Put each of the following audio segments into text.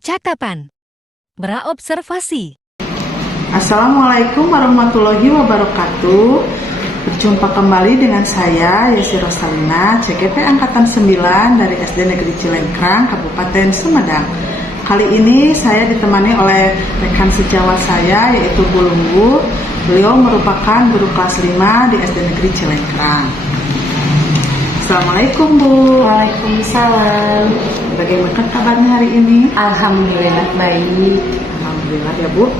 Percakapan. Berobservasi. Assalamualaikum warahmatullahi wabarakatuh. Berjumpa kembali dengan saya Yesi Rosalina, CGP Angkatan 9 dari SD Negeri Cilengkrang, Kabupaten Sumedang. Kali ini saya ditemani oleh rekan sejawat saya yaitu Bu Lunggu. Beliau merupakan guru kelas 5 di SD Negeri Cilengkrang. Assalamualaikum Bu. Waalaikumsalam. Bagaimana kabarnya hari ini? Alhamdulillah baik. Alhamdulillah ya Bu.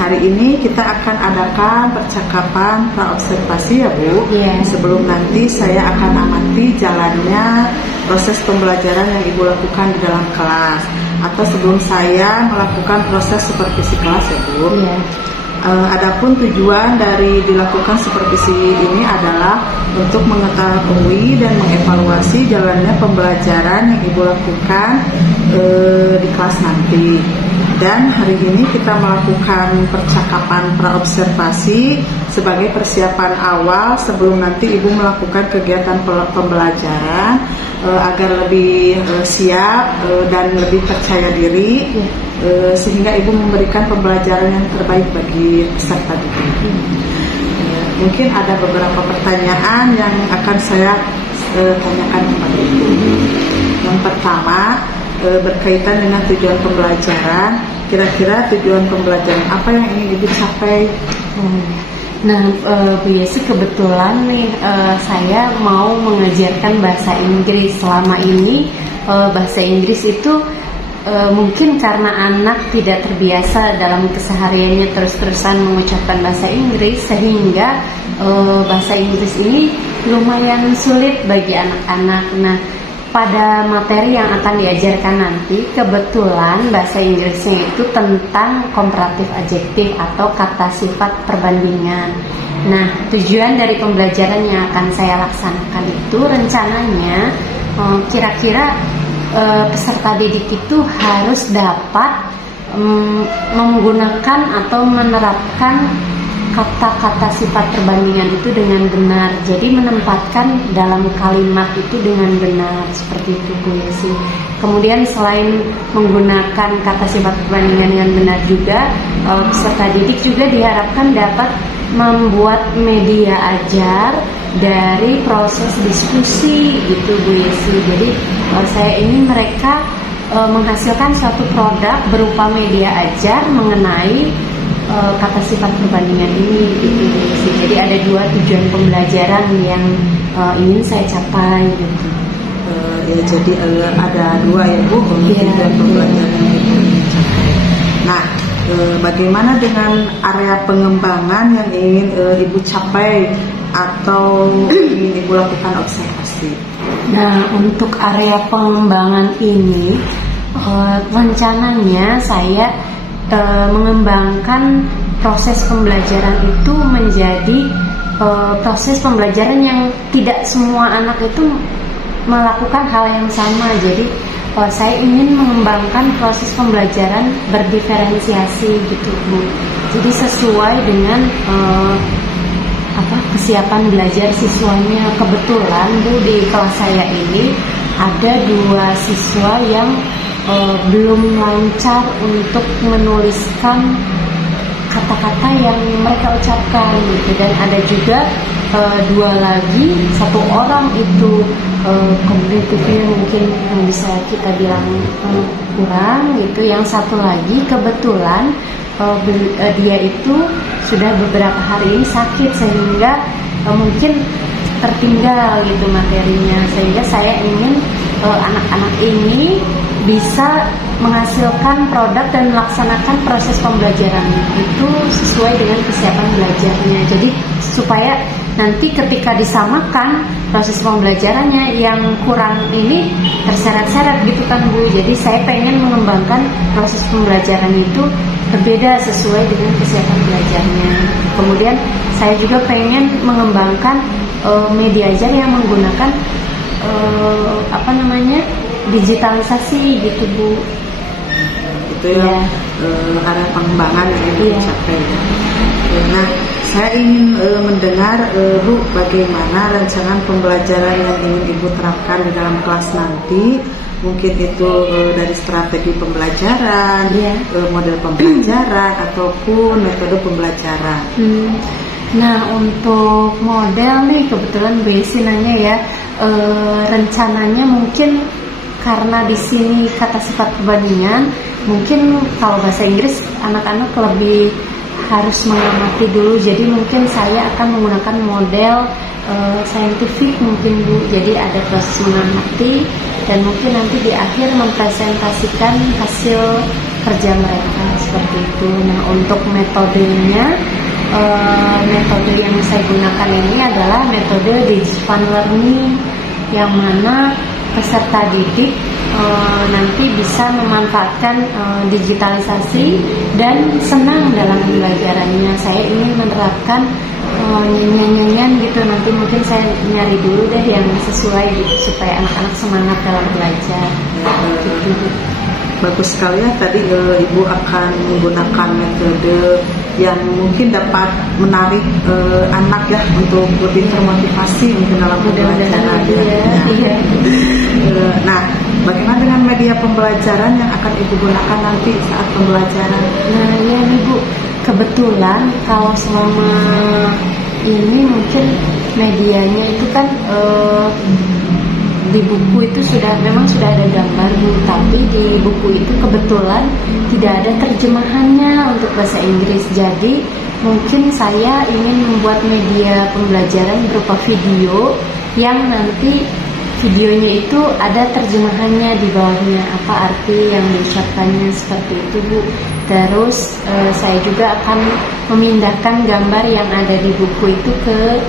Hari ini kita akan adakan percakapan praobservasi ya Bu. Sebelum nanti saya akan amati jalannya proses pembelajaran yang Ibu lakukan di dalam kelas, atau sebelum saya melakukan proses supervisi kelas ya Bu. Adapun tujuan dari dilakukan supervisi ini adalah untuk mengetahui dan mengevaluasi jalannya pembelajaran yang Ibu lakukan di kelas nanti. Dan hari ini kita melakukan percakapan praobservasi sebagai persiapan awal sebelum nanti Ibu melakukan kegiatan pembelajaran agar lebih siap dan lebih percaya diri, sehingga Ibu memberikan pembelajaran yang terbaik bagi peserta didik. Mungkin ada beberapa pertanyaan yang akan saya tanyakan kepada Ibu. Yang pertama, berkaitan dengan tujuan pembelajaran. Kira-kira tujuan pembelajaran apa yang ingin Ibu capai? Nah, Bu Yesi, kebetulan nih saya mau mengajarkan bahasa Inggris. Selama ini bahasa Inggris itu mungkin karena anak tidak terbiasa dalam kesehariannya terus-terusan mengucapkan bahasa Inggris, sehingga bahasa Inggris ini lumayan sulit bagi anak-anak. Nah, pada materi yang akan diajarkan nanti, kebetulan bahasa Inggrisnya itu tentang komparatif adjektif atau kata sifat perbandingan. Nah, tujuan dari pembelajaran yang akan saya laksanakan itu rencananya kira-kira peserta didik itu harus dapat menggunakan atau menerapkan kata-kata sifat perbandingan itu dengan benar. Jadi menempatkan dalam kalimat itu dengan benar, seperti itu Bu Yesi. Kemudian selain menggunakan kata sifat perbandingan dengan benar juga, peserta didik juga diharapkan dapat membuat media ajar dari proses diskusi gitu Bu Yesi. Jadi saya ingin mereka menghasilkan suatu produk berupa media ajar mengenai kata sifat perbandingan ini gitu. Jadi ada dua tujuan pembelajaran yang ingin saya capai gitu. Jadi ada dua ya Bu, tujuan pembelajaran yang ingin dicapai. Nah, bagaimana dengan area pengembangan yang ingin Ibu capai atau ingin Ibu lakukan observasi? Nah, untuk area pengembangan ini rencananya saya mengembangkan proses pembelajaran itu menjadi proses pembelajaran yang tidak semua anak itu melakukan hal yang sama. Jadi saya ingin mengembangkan proses pembelajaran berdiferensiasi gitu Bu. Jadi sesuai dengan kesiapan belajar siswanya. Kebetulan Bu, di kelas saya ini ada 2 siswa yang belum lancar untuk menuliskan kata-kata yang mereka ucapkan gitu. Dan ada juga 2 lagi, 1 orang itu kognitifnya mungkin yang bisa kita bilang kurang gitu. Yang 1 lagi kebetulan dia itu sudah beberapa hari ini sakit, sehingga mungkin tertinggal gitu materinya. Sehingga saya ingin anak-anak ini bisa menghasilkan produk dan melaksanakan proses pembelajaran itu sesuai dengan kesiapan belajarnya. Jadi supaya nanti ketika disamakan proses pembelajarannya, yang kurang ini terseret-seret gitu kan Bu. Jadi saya pengen mengembangkan proses pembelajaran itu berbeda sesuai dengan kesiapan belajarnya. Kemudian saya juga pengen mengembangkan media ajar yang menggunakan digitalisasi gitu Bu. Itu ya, area pengembangan yang dicapai. Nah, saya ingin mendengar Bu, bagaimana rancangan pembelajaran yang ingin Ibu terapkan di dalam kelas nanti. Mungkin itu dari strategi pembelajaran, model pembelajaran, ataupun metode pembelajaran. Nah, untuk model nih kebetulan Bu Yesi nanya ya, rencananya mungkin karena di sini kata sifat perbandingan, mungkin kalau bahasa Inggris anak-anak lebih harus mengamati dulu. Jadi mungkin saya akan menggunakan model saintifik mungkin Bu. Jadi ada proses mengamati dan mungkin nanti di akhir mempresentasikan hasil kerja mereka seperti itu. Nah, untuk metodenya, metode yang saya gunakan ini adalah metode digital learning, yang mana peserta didik nanti bisa memanfaatkan digitalisasi dan senang dalam pembelajarannya. Saya ingin menerapkan nyanyian-nyanyian gitu, nanti mungkin saya nyari dulu deh yang sesuai gitu supaya anak-anak semangat dalam belajar. Gitu. Bagus sekali ya, tadi Ibu akan menggunakan metode yang mungkin dapat menarik anak ya untuk lebih termotivasi mungkin dalam pembelajaran. Nah, bagaimana dengan media pembelajaran yang akan Ibu gunakan nanti saat pembelajaran? Nah, ya Ibu, kebetulan kalau selama ini mungkin medianya itu kan di buku itu memang sudah ada gambar Bu, tapi di buku itu kebetulan tidak ada terjemahannya untuk bahasa Inggris. Jadi mungkin saya ingin membuat media pembelajaran berupa video yang nanti videonya itu ada terjemahannya di bawahnya, apa arti yang diucapkannya seperti itu Bu. Terus saya juga akan memindahkan gambar yang ada di buku itu ke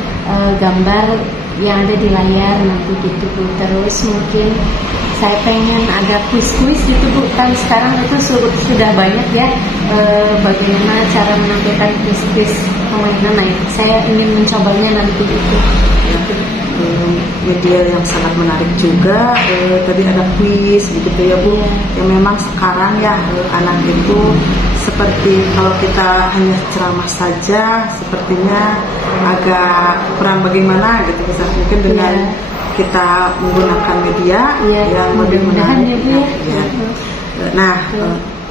gambar yang ada di layar nanti gitu Bu. Terus mungkin saya pengen ada kuis-kuis gitu Bu, kan sekarang itu sudah banyak ya bagaimana cara menampilkan kuis-kuis permainan. Nah, saya ingin mencobanya nanti gitu. Media yang sangat menarik juga, tadi ada kuis begitu ya Bu, yang memang sekarang ya anak itu seperti kalau kita hanya ceramah saja sepertinya agak kurang bagaimana gitu, bisa mungkin dengan kita menggunakan media yang lebih menarik ya. Nah,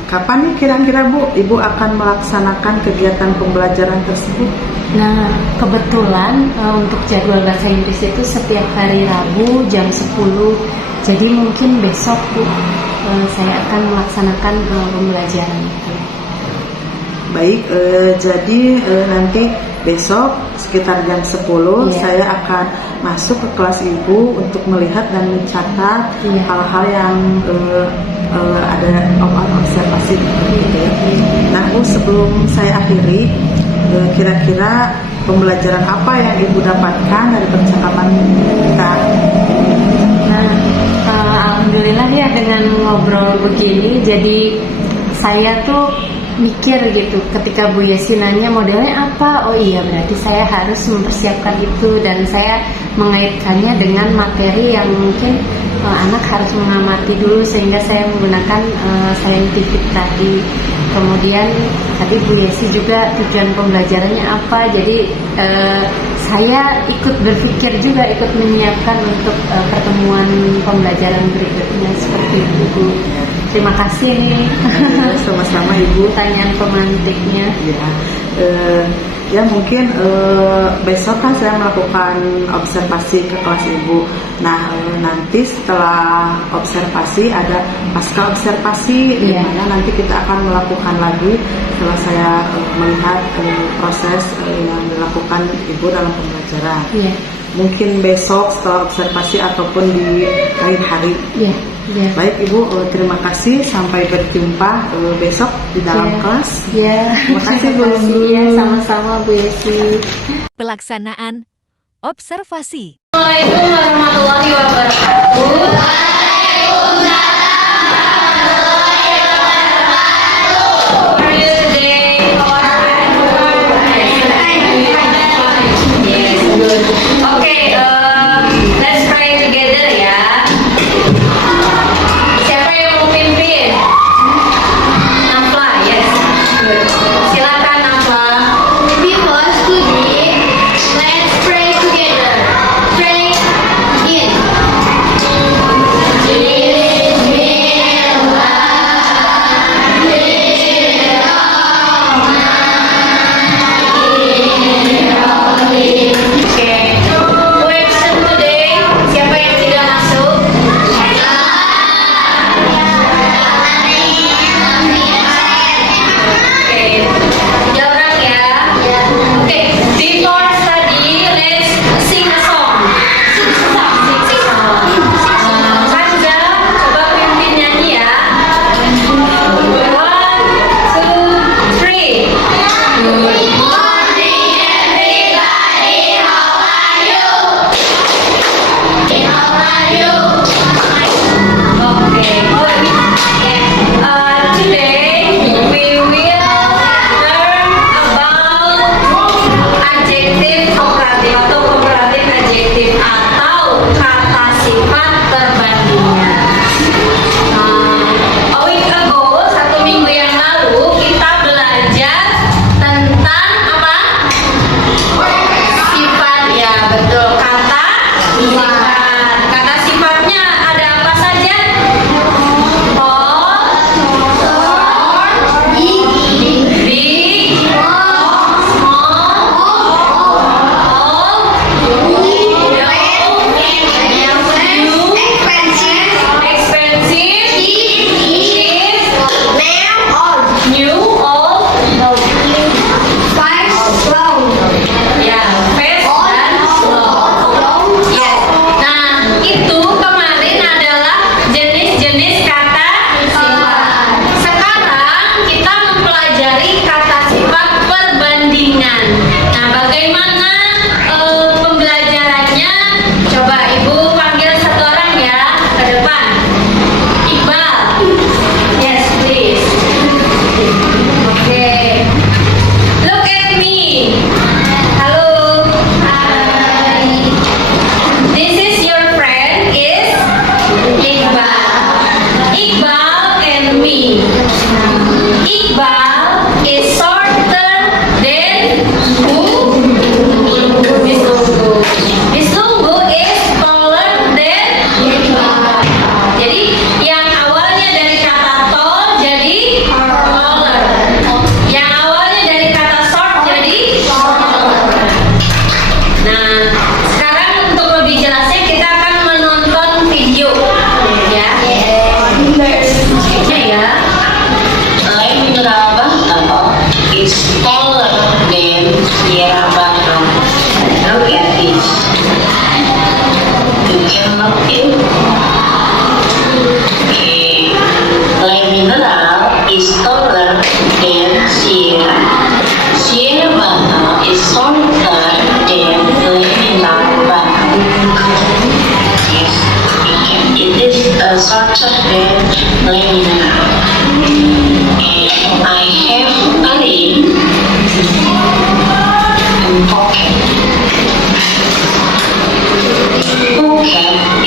kapan nih kira-kira Bu Ibu akan melaksanakan kegiatan pembelajaran tersebut? Nah, kebetulan untuk jadwal bahasa Inggris itu setiap hari Rabu jam 10. Jadi mungkin besok Bu saya akan melaksanakan pembelajaran itu. Baik, jadi nanti besok sekitar jam 10 saya akan masuk ke kelas Ibu untuk melihat dan mencatat hal-hal yang ada observasi gitu ya. Nah Bu, sebelum saya akhiri, kira-kira pembelajaran apa yang Ibu dapatkan dari percakapan kita? Nah, alhamdulillah ya dengan ngobrol begini, jadi saya tuh mikir gitu ketika Bu Yesi nanya modelnya apa, oh iya berarti saya harus mempersiapkan itu, dan saya mengaitkannya dengan materi yang mungkin anak harus mengamati dulu, sehingga saya menggunakan saintifik tadi. Kemudian tadi Bu Yesi juga tujuan pembelajarannya apa, jadi saya ikut berpikir juga, ikut menyiapkan untuk pertemuan pembelajaran berikutnya seperti itu Bu. Terima kasih nih. Sama-sama Ibu. Pertanyaan pemantiknya. Ya mungkin besok kan saya melakukan observasi ke kelas Ibu. Nah nanti setelah observasi ada pasca observasi, di mana nanti kita akan melakukan lagi setelah saya melihat proses yang dilakukan Ibu dalam pembelajaran. Mungkin besok setelah observasi ataupun di lain hari. Baik Ibu, terima kasih, sampai berjumpa besok di dalam kelas. Terima kasih Bu. Sama-sama Bu Yesi. Pelaksanaan observasi. Assalamualaikum warahmatullahi wabarakatuh. Silakan Nafla.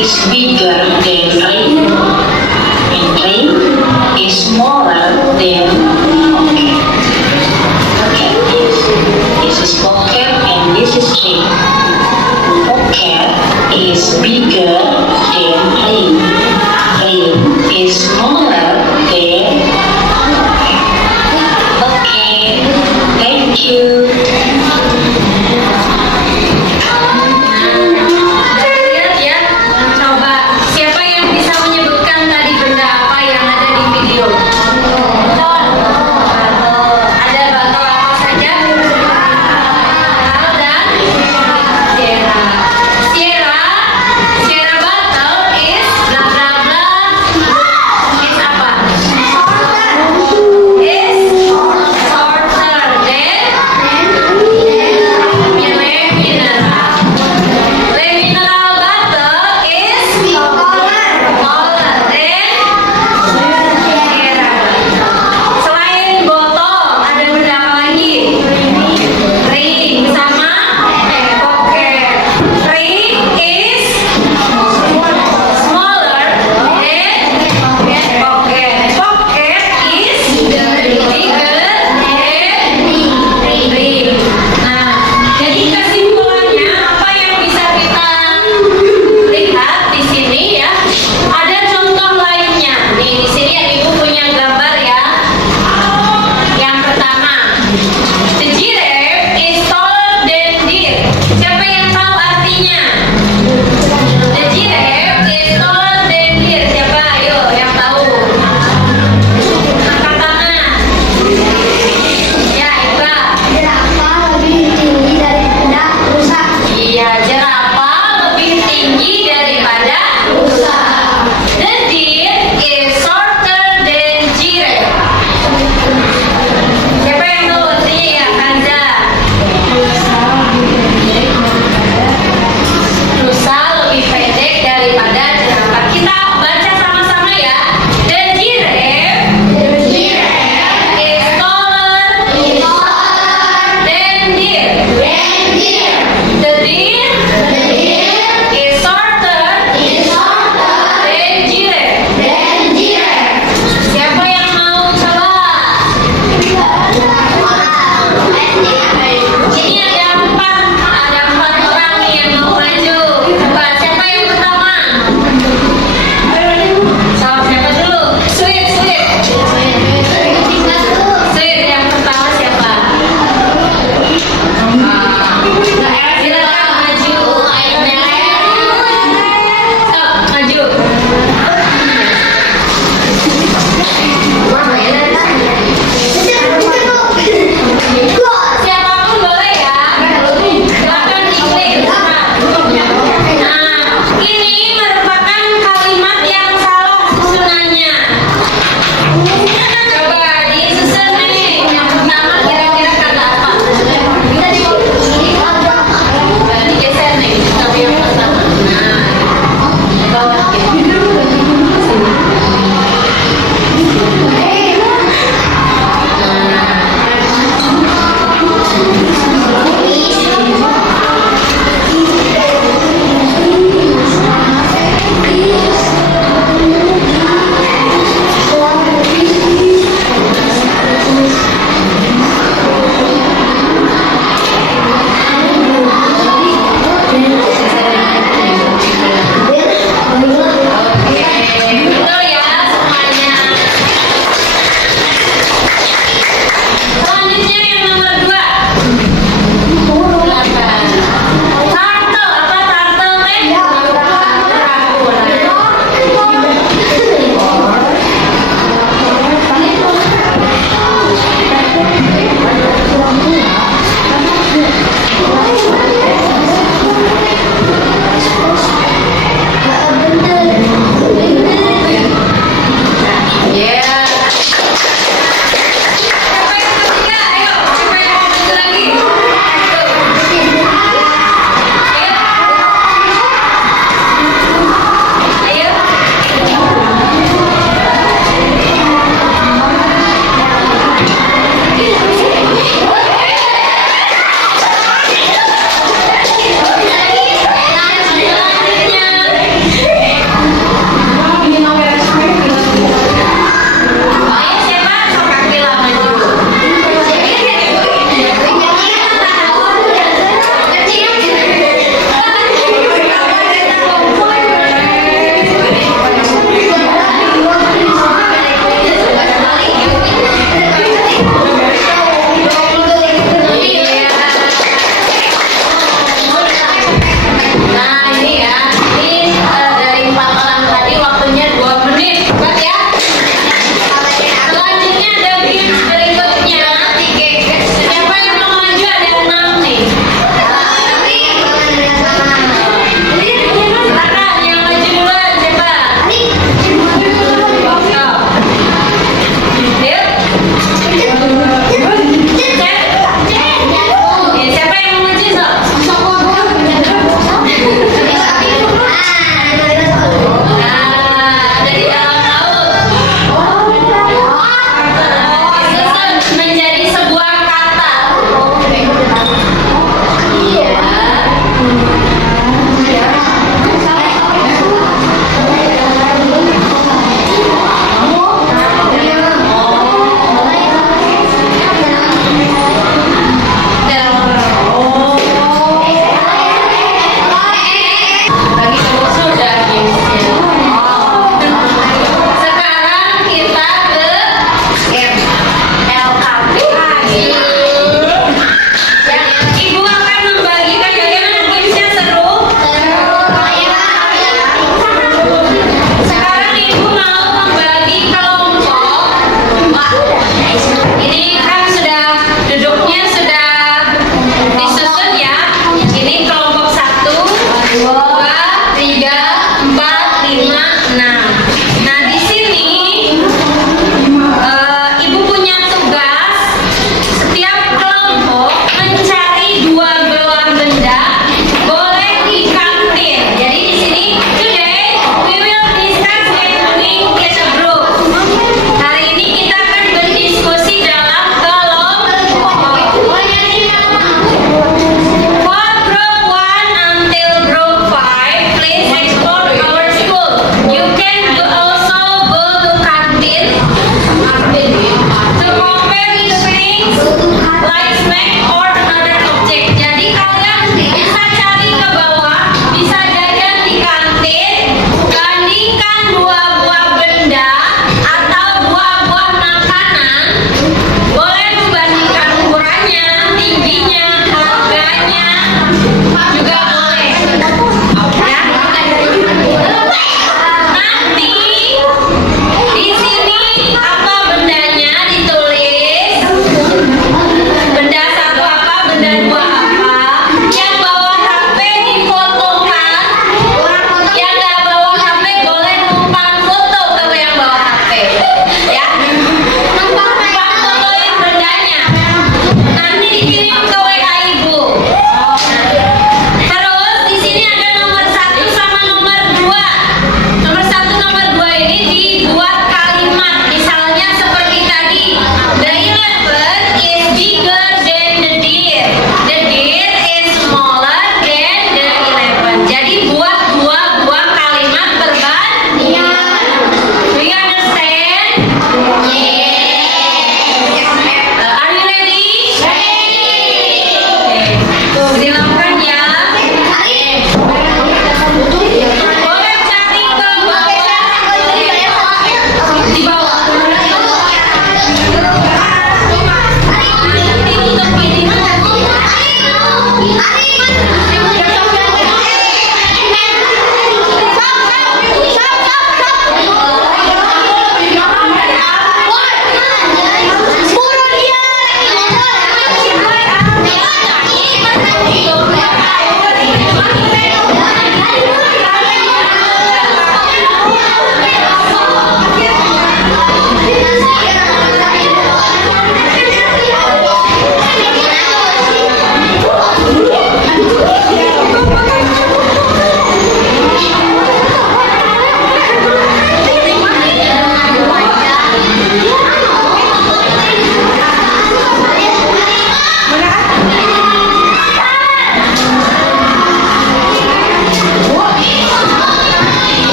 is bigger than rain, and rain is smaller than pocket. Okay, this is pocket and this is rain. Pocket is bigger than rain. Rain is smaller than pocket. Okay, thank you. Lihat ya, coba siapa yang bisa menyebutkan tadi benda apa yang ada di video? Ada botol apa saja? Botol dan Sierra. Sierra bottle is bla bla bla. Is apa? Is shorter than mineral. Mineral bottle is smaller than Sierra. Selain botol, ada benda apa lagi? Ring sama pocket. Ring is smaller than pocket. Pocket is bigger than ring. Nah, jadi kesimpulannya apa yang bisa kita lihat di sini ya? Ada contoh lainnya. Nih, di sini Ibu punya gambar ya. Yang pertama, the giraffe is taller than deer. Siapa yang tahu artinya? The giraffe is taller than deer. Siapa? Ayo, yang tahu. Angkat tangan. Ya, Iba. Iya, jerapah lebih tinggi daripada rusa. The deer is shorter than giraffe. Siapa yang tahu artinya ya, Kanza? Rusa lebih pendek daripada jerapah. Kita baca sama-sama ya. The giraffe is taller than deer. The deer is shorter 3, 4, 5, 6. Nah, di sini Ibu punya tugas setiap kelompok mencari 2 gelang benda boleh di kantin. Jadi di sini today we will discuss and doing as a group. Hari ini kita akan berdiskusi dalam kelompok. For group 1 until group 5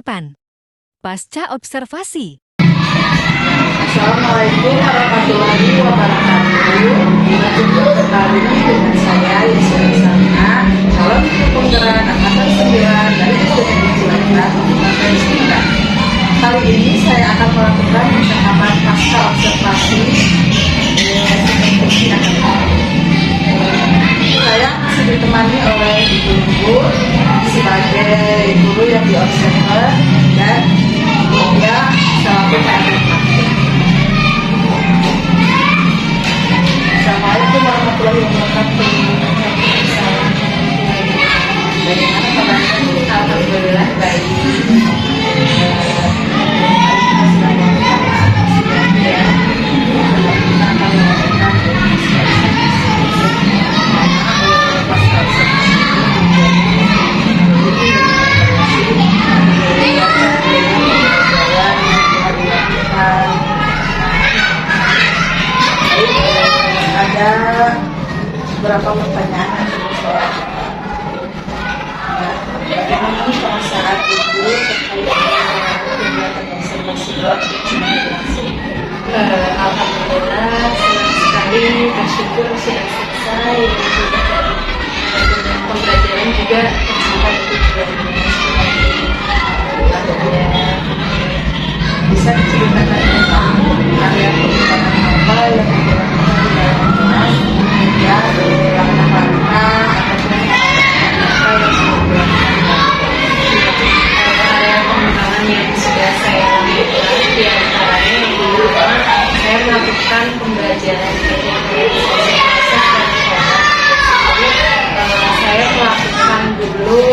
persiapan. Pasca observasi. Assalamualaikum warahmatullahi wabarakatuh. Berjumpa kembali dengan saya Yusuf Sana, calon penggerak angkatan 9 dari SDN Cilacap, Kabupaten Sumedang. Kali ini saya akan melakukan percakapan pasca observasi. Saya masih ditemani oleh ibu-ibu sebagai guru yang diobserver dan dia selaku pengajar. Assalamualaikum warahmatullahi wabarakatuh. Bagaimana kabarnya? Alhamdulillah baik. Ada beberapa pertanyaan yang perlu saya bagaimana perasaan ibu terkait dengan kegiatan observasi Alhamdulillah senang sekali, bersyukur sudah selesai dan pembelajaran juga tercapai tujuannya. bisa diceritakan tentang area pengembangan apa yang dilakukan di dalam kelas ya langkah-langkah ataupun apa yang sudah dilakukan. Area pengembangan yang sudah saya lakukan di antaranya yang dulu saya melakukan pembelajaran saya melakukan dulu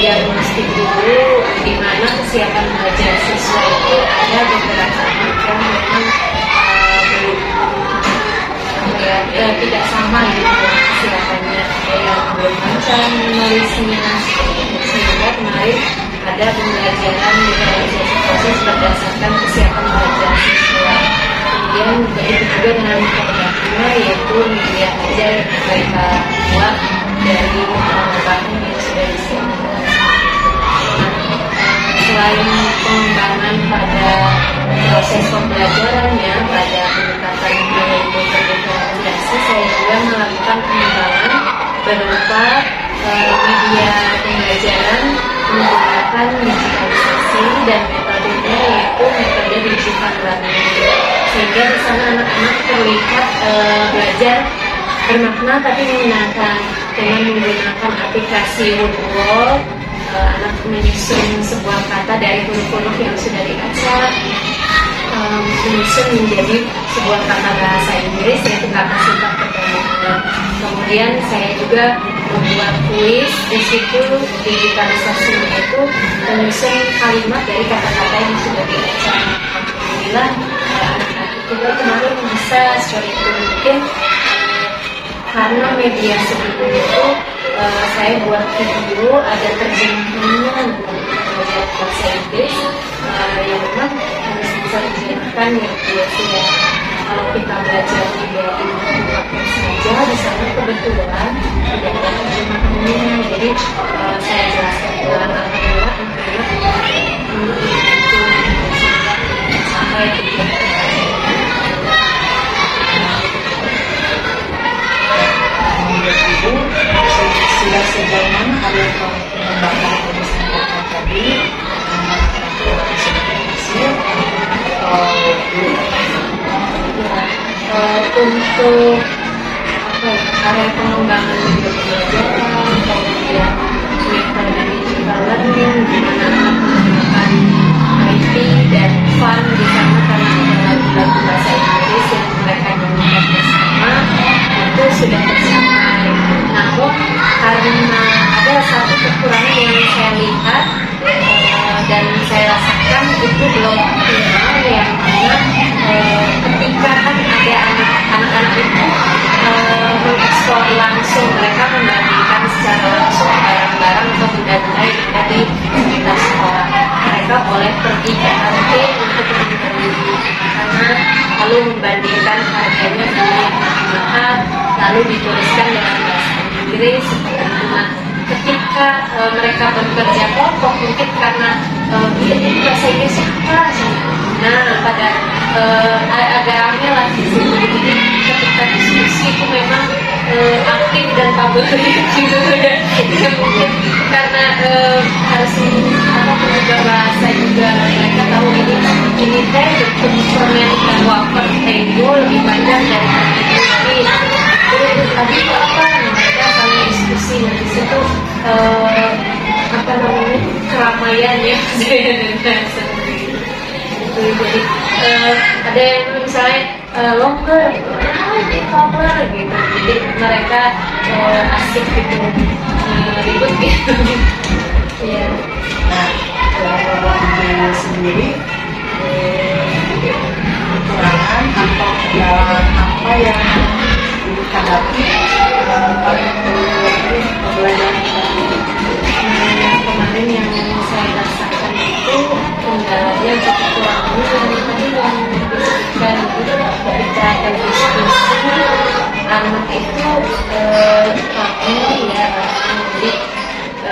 diagnostik dulu di mana kesiapan belajar siswa itu ada beberapa macam memang tidak sama gitu kesiapannya, yang belum lancar menulisnya, sehingga kemarin ada pembelajaran digitalisasi proses berdasarkan kesiapan belajar siswa. Kemudian begitu juga dengan metodenya, yaitu media ajar yang mereka buat dari bahan yang sudah disiapkan. Selain pengembangan pada proses pembelajarannya, pada pendekatan ilmu komunikasi, saya juga melakukan pengembangan berupa media pembelajaran menggunakan digitalisasi dan metodenya yaitu metode digital learning, sehingga di sana anak-anak terlihat belajar bermakna tapi menggunakan aplikasi Woodwall. Anak menyusun sebuah kata dari huruf-huruf yang sudah dibaca, menyusun menjadi sebuah kata bahasa Inggris yaitu kata sifat pertama. Kemudian saya juga membuat kuis, di situ digitalisasinya itu menyusun kalimat dari kata-kata yang sudah dibaca. Alhamdulillah anak-anak juga kemarin bisa sesuai mungkin karena media sebelum itu saya buat video ada terjemahannya belajar bahasa Inggris yang memang harus bisa diterjemahkan ya sudah kalau kita belajar di pakai saja di sana kebetulan tidak ada terjemahannya, jadi saya jelaskan ulang alhamdulillah sampai sudah sejauh mana area pengembangan yang disampaikan tadi untuk area pengembangan media pembelajaran, kemudian metode digital learning di mana anak menggunakan IT dan fun di sana karena ada lagu bahasa Inggris yang mereka nyanyikan bersama itu sudah tercapai. Namun karena ada satu kekurangan yang saya lihat dan saya rasakan itu belum optimal, yang mana ketika kan ada anak-anak itu mengeksplor langsung, mereka membandingkan secara langsung barang-barang atau benda-benda yang ada di sekitar sekolah. Mereka boleh pergi ke kantin untuk membeli makanan, lalu membandingkan harganya dengan yang lebih mahal, lalu dituliskan dengan bahasa Inggris seperti itu. Nah, ketika ketika mereka bekerja kelompok mungkin karena ini bahasa Inggris apa, nah pada agak rame lah di situ. Jadi ketika diskusi itu memang aktif dan favorit gitu ya. Mungkin karena harus menjaga bahasa juga, mereka tahu ini teh permen wafer Tenggo lebih panjang dari permen ini. Tadi itu apa? Mereka saling diskusi di situ keramaian ya seperti itu. Jadi ada yang misalnya longer, ini cover gitu. Jadi mereka asik gitu, ribut gitu. Ya. Nah, kalau Ibu sendiri kekurangan atau kendala apa yang Ibu hadapi pembelajaran Kemarin yang saya rasakan itu kendalanya cukup kurang tadi yang disebutkan itu ketika ada diskusi anak itu ramai ya, jadi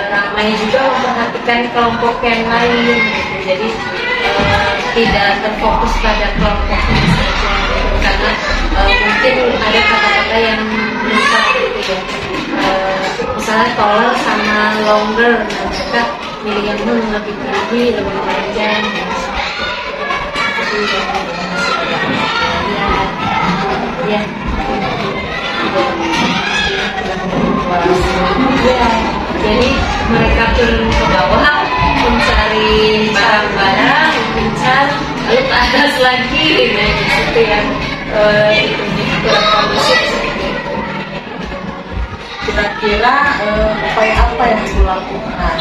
ramai juga memperhatikan kelompok yang lain gitu. Jadi tidak terfokus pada kelompoknya saja gitu. Karena mungkin ada kata-kata yang lupa gitu ya, misalnya taller sama longer, nah mereka milih yang lebih tinggi, lebih panjang. Ya, jadi mereka turun ke bawah mencari barang-barang, mencar, lalu ke atas lagi, nah itu yang itu kurang kondusif seperti itu. kira-kira upaya apa yang dilakukan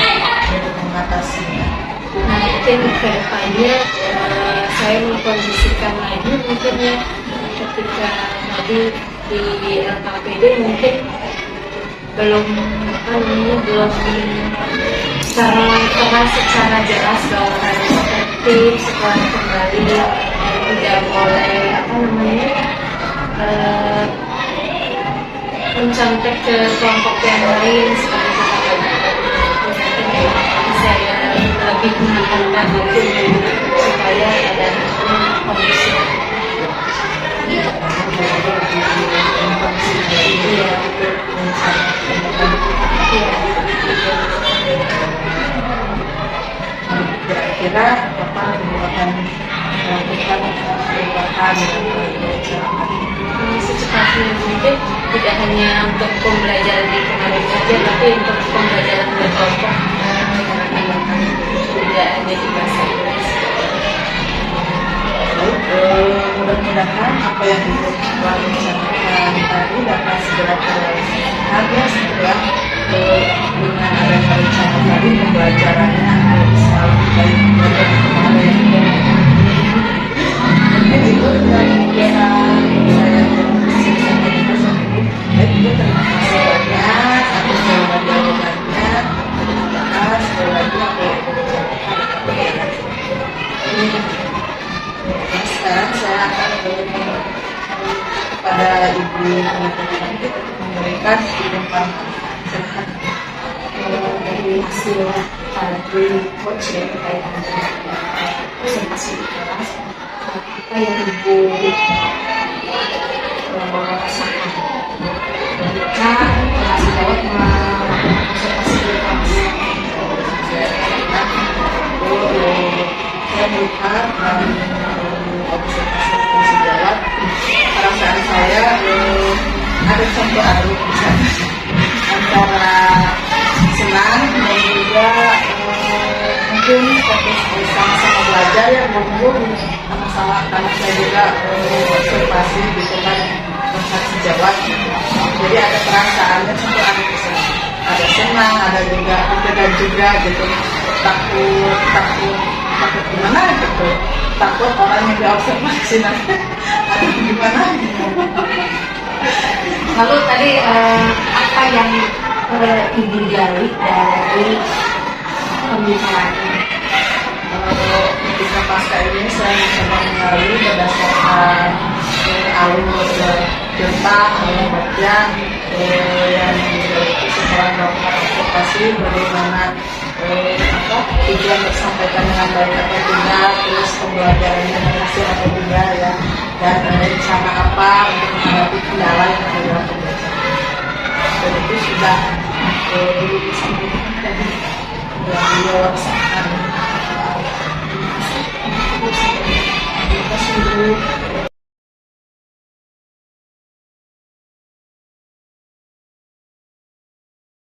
untuk mengatasinya? Nah mungkin ke depannya saya mengkondisikan lagi mungkin ya, ketika tadi di LKPD mungkin belum terang secara jelas bahwa harus aktif setelah kembali, tidak boleh mencontek ke kelompok yang lain seperti itu. Saya lebih menekankan mungkin supaya ada kondisi. Kira-kira apa yang akan melakukan perubahan secepatnya mungkin, tidak hanya untuk pembelajaran di kemarin saja, tapi untuk pembelajaran berkelompok tidak hanya di bahasa Inggris. Mudah-mudahan apa yang telah disampaikan tadi dapat segera terlaksana setelah dengan adanya rencana tadi pembelajarannya bisa lebih baik dari kemarin. Mungkin itu yang bisa saya sampaikan. Dan juga terima kasih banyak atas jawaban-jawabannya. Terima kasih sekali lagi sekarang saya akan kepada Ibu memberikan umpan silahkan. Dari hasil tadi coach ya berkaitan dengan presentasi di kelas, apa yang Ibu rasakan ketika kelas lewat melakukan presentasi di kelas? Saya melihat dan observasi sejawat, perasaan saya ada campur aduk antara senang dan juga mungkin sama-sama belajar ya, belum sama-sama karena saya juga observasi gitu kan sejawat, jadi ada perasaannya campur aduk di sana, ada senang, ada juga deg-degan juga gitu, takut gimana gitu, takut orang yang diobservasi nanti ada gimana gitu. Lalu tadi apa yang Ibu gali dari pembicaraan ini? Ketika pasca ini saya mencoba menggali berdasarkan alur Jepang, bagian yang digali dalam melakukan observasi bagaimana tujuan tersampaikan dengan baik atau tidak, terus pembelajarannya berhasil atau tidak ya, dan cara apa untuk menghadapi kendala yang ada dalam pembelajaran. Dan itu sudah disampaikan tadi yang beliau rasakan.